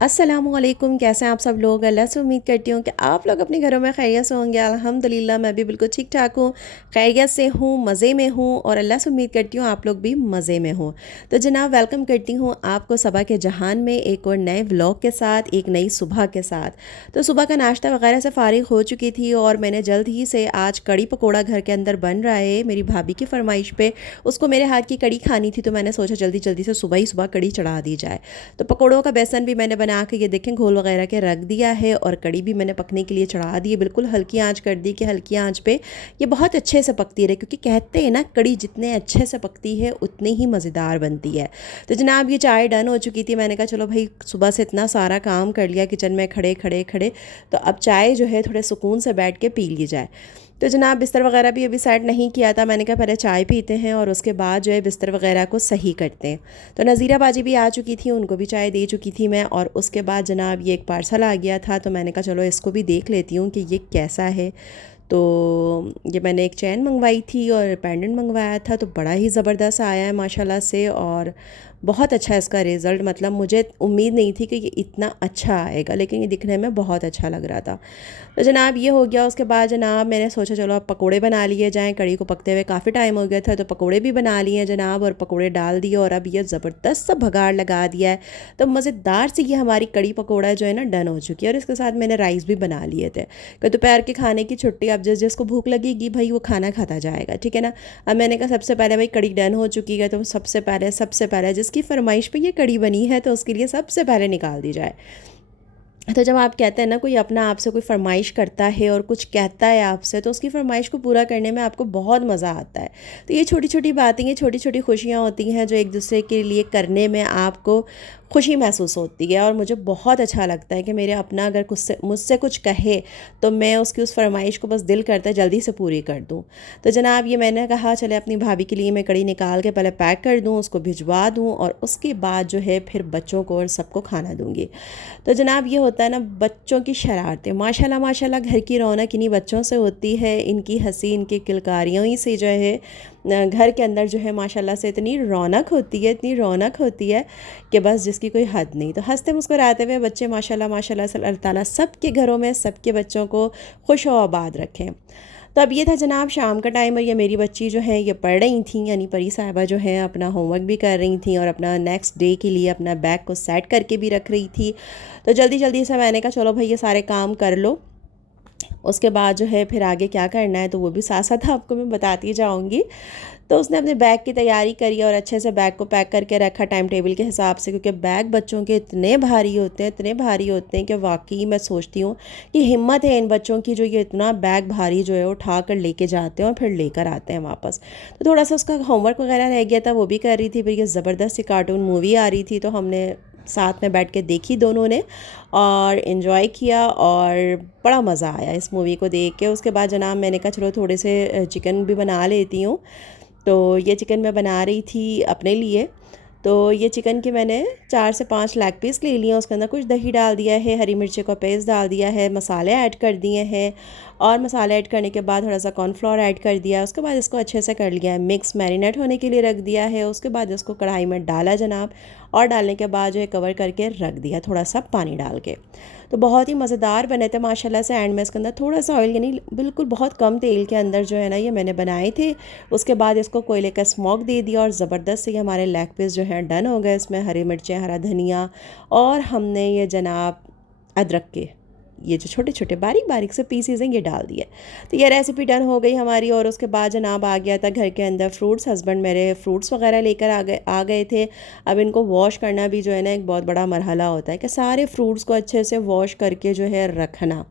अस्सलामुअलैकुम। कैसे हैं आप सब लोग? अल्लाह से उम्मीद करती हूँ कि आप लोग अपने घरों में खैरियत से होंगे। अल्हम्दुलिल्लाह मैं भी बिल्कुल ठीक ठाक हूँ, खैरियत से हूँ, मज़े में हूँ और अल्लाह से उम्मीद करती हूँ आप लोग भी मज़े में हों। तो जनाब वेलकम करती हूँ आपको सबा के जहान में एक और नए व्लॉग के साथ, एक नई सुबह के साथ। तो सुबह का नाश्ता वगैरह से फ़ारिग हो चुकी थी और मैंने जल्द ही से आज कड़ी पकौड़ा घर के अंदर बन रहा है मेरी भाभी की फ़रमाइश पे। उसको मेरे हाथ की कड़ी खानी थी तो मैंने सोचा जल्दी जल्दी से सुबह ही सुबह कड़ी चढ़ा दी जाए। तो पकौड़ों का बेसन भी मैंने बना के ये देखें घोल वगैरह के रख दिया है और कड़ी भी मैंने पकने के लिए चढ़ा दी है। बिल्कुल हल्की आंच कर दी कि हल्की आंच पे ये बहुत अच्छे से पकती रहे, क्योंकि कहते हैं ना कड़ी जितने अच्छे से पकती है उतनी ही मज़ेदार बनती है। तो जनाब ये चाय डन हो चुकी थी। मैंने कहा चलो भाई सुबह से इतना सारा काम कर लिया किचन में खड़े खड़े खड़े, तो अब चाय जो है थोड़े सुकून से बैठ के पी ली जाए। तो जनाब बिस्तर वगैरह भी अभी सेट नहीं किया था। मैंने कहा पहले चाय पीते हैं और उसके बाद जो है बिस्तर वगैरह को सही करते हैं। तो नज़ीरा बाजी भी आ चुकी थी, उनको भी चाय दे चुकी थी मैं। और उसके बाद जनाब ये एक पार्सल आ गया था तो मैंने कहा चलो इसको भी देख लेती हूँ कि ये कैसा है। तो ये मैंने एक चैन मंगवाई थी और पेंडेंट मंगवाया था, तो बड़ा ही ज़बरदस्त आया है माशाल्लाह से और बहुत अच्छा है इसका रिज़ल्ट। मतलब मुझे उम्मीद नहीं थी कि ये इतना अच्छा आएगा, लेकिन ये दिखने में बहुत अच्छा लग रहा था। तो जनाब ये हो गया। उसके बाद जनाब मैंने सोचा चलो अब पकोड़े बना लिए जाएँ, कड़ी को पकते हुए काफ़ी टाइम हो गया था, तो पकोड़े भी बना लिए जनाब और पकोड़े डाल दिए और अब ये ज़बरदस्त सा भगाड़ लगा दिया है। तो मज़ेदार सी ये हमारी कड़ी पकोड़ा जो है ना डन हो चुकी है। और इसके साथ मैंने राइस भी बना लिए थे कि दोपहर के खाने की छुट्टी, अब जिसको भूख लगेगी भाई वो खाना खाता जाएगा, ठीक है ना। अब मैंने कहा सबसे पहले भाई कड़ी डन हो चुकी है तो सबसे पहले जिसकी फरमाइश पे ये कड़ी बनी है तो उसके लिए सबसे पहले निकाल दी जाए। तो जब आप कहते हैं ना कोई अपना आपसे कोई फरमाइश करता है और कुछ कहता है आपसे, तो उसकी फरमाइश को पूरा करने में आपको बहुत मज़ा आता है। तो ये छोटी छोटी बातें, ये छोटी छोटी खुशियाँ होती हैं जो एक दूसरे के लिए करने में आपको खुशी महसूस होती है। और मुझे बहुत अच्छा लगता है कि मेरे अपना अगर कुछ मुझसे कुछ कहे तो मैं उसकी उस फरमाइश को बस दिल करता है जल्दी से पूरी कर दूँ। तो जनाब ये मैंने कहा चले अपनी भाभी के लिए मैं कड़ी निकाल के पहले पैक कर दूँ, उसको भिजवा दूँ और उसके बाद जो है फिर बच्चों को और सबको खाना दूँगी। तो जनाब ये होता है ना बच्चों की शरारतें, माशाल्लाह माशाल्लाह घर की रौनक इन्हीं बच्चों से होती है। इनकी हंसी, इनकी किलकारियों ही से जो है घर के अंदर जो है माशाल्लाह से इतनी रौनक होती है, इतनी रौनक होती है कि बस जिसकी कोई हद नहीं। तो हंसते मुस्कुराते हुए बच्चे माशाल्लाह माशाल्लाह से अल्लाह ताला सबके घरों में सबके बच्चों को खुश व आबाद रखें। तो अब ये था जनाब शाम का टाइम और ये मेरी बच्ची जो है ये पढ़ रही थी, यानी परी साहिबा जो है अपना होमवर्क भी कर रही थी और अपना नेक्स्ट डे के लिए अपना बैग को सेट करके भी रख रही थी। तो जल्दी जल्दी से मैंने कहा चलो भाई ये सारे काम कर लो, उसके बाद जो है फिर आगे क्या करना है तो वो भी साथ साथ आपको मैं बताती जाऊँगी। तो उसने अपने बैग की तैयारी करी और अच्छे से बैग को पैक करके रखा टाइम टेबल के हिसाब से, क्योंकि बैग बच्चों के इतने भारी होते हैं, इतने भारी होते हैं कि वाकई मैं सोचती हूँ कि हिम्मत है इन बच्चों की जो ये इतना बैग भारी जो है उठा कर लेके जाते हैं और फिर लेकर आते हैं वापस। तो थोड़ा सा उसका होमवर्क वगैरह रह गया था, वो भी कर रही थी। फिर ये ज़बरदस्त सी कार्टून मूवी आ रही थी तो हमने साथ में बैठ के देखी दोनों ने और इन्जॉय किया और बड़ा मज़ा आया इस मूवी को देख के। उसके बाद जनाब मैंने कहा चलो थोड़े से चिकन भी बना लेती हूँ। तो ये चिकन मैं बना रही थी अपने लिए। तो ये चिकन के मैंने 4 से 5 लेग पीस ले लिए, उसके अंदर कुछ दही डाल दिया है, हरी मिर्ची का पेस्ट डाल दिया है, मसाले ऐड कर दिए हैं और मसाले ऐड करने के बाद थोड़ा सा कॉर्नफ्लोर ऐड कर दिया। उसके बाद इसको अच्छे से कर लिया है मिक्स, मैरिनेट होने के लिए रख दिया है। उसके बाद इसको कढ़ाई में डाला जनाब और डालने के बाद जो है कवर करके रख दिया थोड़ा सा पानी डाल के। तो बहुत ही मज़ेदार बने थे माशाल्लाह से। एंड में इसके अंदर थोड़ा सा ऑयल, यानी बिल्कुल बहुत कम तेल के अंदर जो है ना ये मैंने बनाए थे। उसके बाद इसको कोयले का स्मोक दे दिया और ज़बरदस्त से ये हमारे लेग पीस जो हैं डन हो गए। इसमें हरी मिर्चें, हरा धनिया और हमने ये जनाब अदरक के ये जो छोटे छोटे बारीक बारीक से पीसीज हैं ये डाल दिए। तो ये रेसिपी डन हो गई हमारी। और उसके बाद जनाब आ गया था घर के अंदर फ्रूट्स। हस्बैंड मेरे फ्रूट्स वगैरह लेकर आ गए थे। अब इनको वॉश करना भी जो है ना एक बहुत बड़ा मरहला होता है कि सारे फ्रूट्स को अच्छे से वॉश करके जो है रखना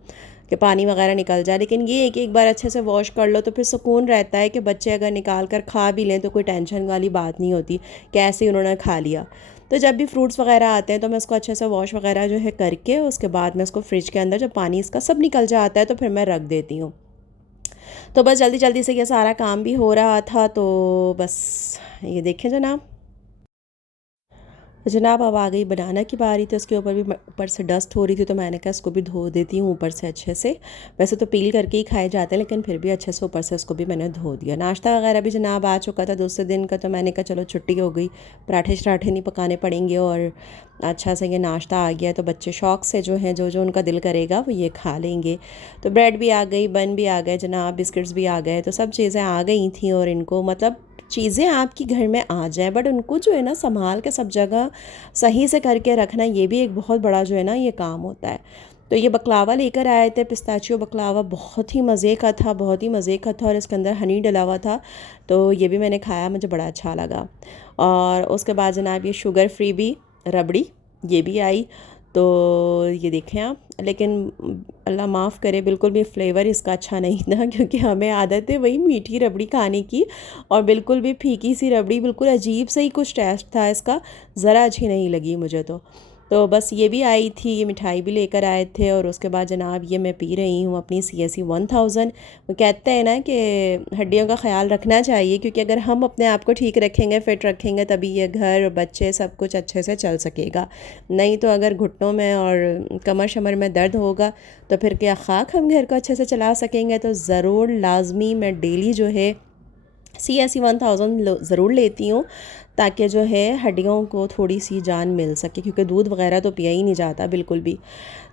कि पानी वगैरह निकल जाए। लेकिन ये एक एक बार अच्छे से वॉश कर लो तो फिर सुकून रहता है कि बच्चे अगर निकाल कर खा भी लें तो कोई टेंशन वाली बात नहीं होती कैसे उन्होंने खा लिया। तो जब भी फ्रूट्स वगैरह आते हैं तो मैं इसको अच्छे से वॉश वगैरह जो है करके उसके बाद मैं इसको फ्रिज के अंदर जब पानी इसका सब निकल जाता है तो फिर मैं रख देती हूँ। तो बस जल्दी जल्दी से ये सारा काम भी हो रहा था। तो बस ये देखें जनाब, तो जनाब अब आ गई बनाना की बारी। तो उसके ऊपर भी ऊपर से डस्ट हो रही थी, तो मैंने कहा इसको भी धो देती हूँ ऊपर से अच्छे से। वैसे तो पील करके ही खाए जाते हैं, लेकिन फिर भी अच्छे से ऊपर से इसको भी मैंने धो दिया। नाश्ता वगैरह भी जनाब आ चुका था दूसरे दिन का, तो मैंने कहा चलो छुट्टी हो गई, पराठे शराठे नहीं पकाने पड़ेंगे और अच्छा से ये नाश्ता आ गया, तो बच्चे शौक़ से जो हैं जो जो उनका दिल करेगा वो ये खा लेंगे। तो ब्रेड भी आ गई, बन भी आ गए जनाब, बिस्किट्स भी आ गए, तो सब चीज़ें आ गई थी। और इनको मतलब चीज़ें आपकी घर में आ जाए, बट उनको जो है ना संभाल के सब जगह सही से करके रखना, ये भी एक बहुत बड़ा जो है ना ये काम होता है। तो ये बकलावा लेकर आए थे, पिस्ताचियो बकलावा, बहुत ही मज़े का था, बहुत ही मज़े का था, और इसके अंदर हनी डला हुआ था। तो ये भी मैंने खाया, मुझे बड़ा अच्छा लगा। और उसके बाद जनाब ये शुगर फ्री भी रबड़ी ये भी आई। तो ये देखें आप, लेकिन अल्लाह माफ़ करे बिल्कुल भी फ्लेवर इसका अच्छा नहीं था, क्योंकि हमें आदत है वही मीठी रबड़ी खाने की, और बिल्कुल भी फीकी सी रबड़ी, बिल्कुल अजीब सा ही कुछ टेस्ट था इसका, ज़रा अच्छी नहीं लगी मुझे। तो बस ये भी आई थी, ये मिठाई भी लेकर आए थे। और उसके बाद जनाब ये मैं पी रही हूँ अपनी CSE 1000। वो कहते हैं ना कि हड्डियों का ख्याल रखना चाहिए, क्योंकि अगर हम अपने आप को ठीक रखेंगे, फिट रखेंगे, तभी ये घर बच्चे सब कुछ अच्छे से चल सकेगा। नहीं तो अगर घुटनों में और कमर शमर में दर्द होगा तो फिर क्या खाक हम घर को अच्छे से चला सकेंगे। तो ज़रूर लाजमी मैं डेली जो है CSE 1000 ज़रूर लेती हूँ, ताकि जो है हड्डियों को थोड़ी सी जान मिल सके, क्योंकि दूध वगैरह तो पिया ही नहीं जाता बिल्कुल भी।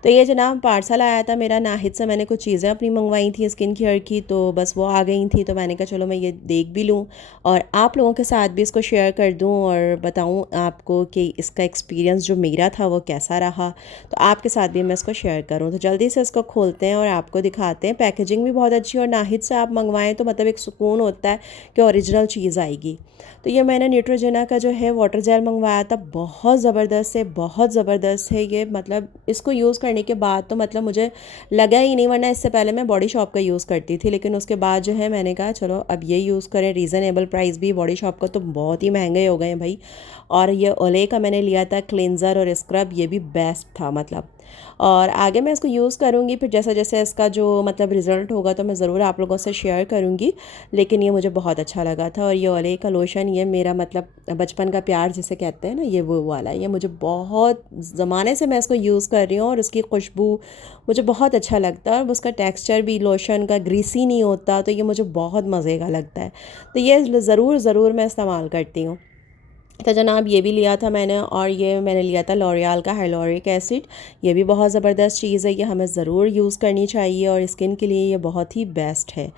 तो ये जनाब पार्सल आया था मेरा नाहिद से, मैंने कुछ चीज़ें अपनी मंगवाई थी स्किन केयर की, तो बस वो आ गई थी। तो मैंने कहा चलो मैं ये देख भी लूँ और आप लोगों के साथ भी इसको शेयर कर दूँ और बताऊँ आपको कि इसका एक्सपीरियंस जो मेरा था वो कैसा रहा, तो आपके साथ भी मैं इसको शेयर करूँ। तो जल्दी से इसको खोलते हैं और आपको दिखाते हैं। पैकेजिंग भी बहुत अच्छी है, और नाहिद से आप मंगवाएँ तो मतलब एक सुकून होता है कि ओरिजिनल चीज़ आएगी। तो ये मैंने न्यूट्रोजेना का जो है वाटर जेल मंगवाया था, बहुत ज़बरदस्त है, बहुत ज़बरदस्त है ये। मतलब इसको यूज़ करने के बाद तो मतलब मुझे लगा ही नहीं, वरना इससे पहले मैं बॉडी शॉप का यूज़ करती थी, लेकिन उसके बाद जो है मैंने कहा चलो अब ये यूज़ करें। रीज़नेबल प्राइस भी, बॉडी शॉप का तो बहुत ही महंगे हो गए हैं भाई। और ये ओले का मैंने लिया था क्लेंज़र और स्क्रब, ये भी बेस्ट था मतलब। और आगे मैं इसको यूज़ करूँगी, फिर जैसा जैसे इसका जो मतलब रिज़ल्ट होगा तो मैं ज़रूर आप लोगों से शेयर करूँगी। लेकिन ये मुझे बहुत अच्छा लगा था। और ये ओले का लोशन, ये मेरा मतलब बचपन का प्यार जिसे कहते हैं ना, ये वो वाला, ये मुझे बहुत ज़माने से मैं इसको यूज़ कर रही हूँ, और उसकी खुशबू मुझे बहुत अच्छा लगता है, और उसका टेक्स्चर भी लोशन का ग्रीसी नहीं होता, तो ये मुझे बहुत मज़े का लगता है। तो ये ज़रूर ज़रूर मैं इस्तेमाल करती हूँ। तो जनाब ये भी लिया था मैंने, और ये मैंने लिया था लॉरियल का हाइलोरिक एसिड, ये भी बहुत ज़बरदस्त चीज़ है, ये हमें ज़रूर यूज़ करनी चाहिए, और स्किन के लिए ये बहुत ही बेस्ट है।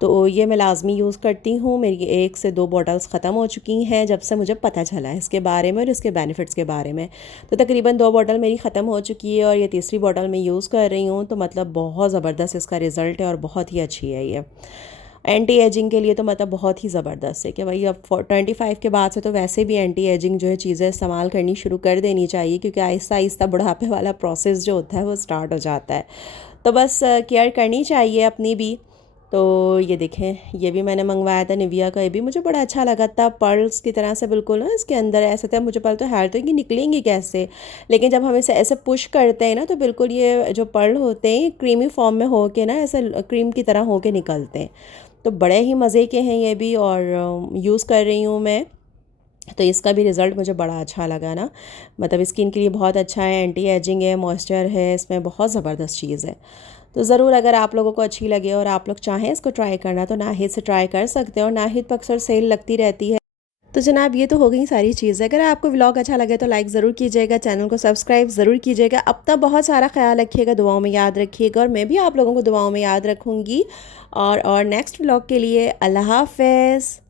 तो ये मैं लाजमी यूज़ करती हूँ। मेरी 1 से 2 बॉटल्स ख़त्म हो चुकी हैं जब से मुझे पता चला है इसके बारे में और इसके बेनिफिट्स के बारे में। तो तकरीबन 2 बॉटल मेरी ख़त्म हो चुकी है, और ये तीसरी बॉटल मैं यूज़ कर रही हूँ। तो मतलब बहुत ज़बरदस्त इसका रिज़ल्ट है, और बहुत ही अच्छी है ये। एंटी एजिंग के लिए तो मतलब बहुत ही ज़बरदस्त है कि भाई अब 25 के बाद से तो वैसे भी एंटी एजिंग जो है चीज़ें इस्तेमाल करनी शुरू कर देनी चाहिए, क्योंकि आहिस्ता आहिस्ता बुढ़ापे वाला प्रोसेस जो होता है वो स्टार्ट हो जाता है। तो बस केयर करनी चाहिए अपनी भी। तो ये देखें, ये भी मैंने मंगवाया था निविया का, ये भी मुझे बड़ा अच्छा लगा था। पर्ल्स की तरह से बिल्कुल ना इसके अंदर ऐसा था, मुझे पहले तो हेयर तो ये निकलेंगी कैसे, लेकिन जब हम इसे ऐसे पुश करते हैं ना तो बिल्कुल ये जो पर्ल होते हैं क्रीमी फॉर्म में होके ना ऐसे क्रीम की तरह होके निकलते हैं। तो बड़े ही मज़े के हैं ये भी, और यूज़ कर रही हूँ मैं। तो इसका भी रिज़ल्ट मुझे बड़ा अच्छा लगा ना, मतलब स्किन के लिए बहुत अच्छा है, एंटी एजिंग है, मॉइस्चर है, इसमें बहुत ज़बरदस्त चीज़ है। तो ज़रूर अगर आप लोगों को अच्छी लगे और आप लोग चाहें इसको ट्राई करना, तो नाहिद से ट्राई कर सकते हैं, और नाहिद पर अक्सर सेल लगती रहती है। तो जनाब ये तो हो गई सारी चीज़ें। अगर आपको व्लॉग अच्छा लगे तो लाइक ज़रूर कीजिएगा, चैनल को सब्सक्राइब ज़रूर कीजिएगा। अपना बहुत सारा ख्याल रखिएगा, दुआओं में याद रखिएगा, और मैं भी आप लोगों को दुआओं में याद रखूँगी। और नेक्स्ट व्लॉग के लिए अल्लाह हाफ़िज़।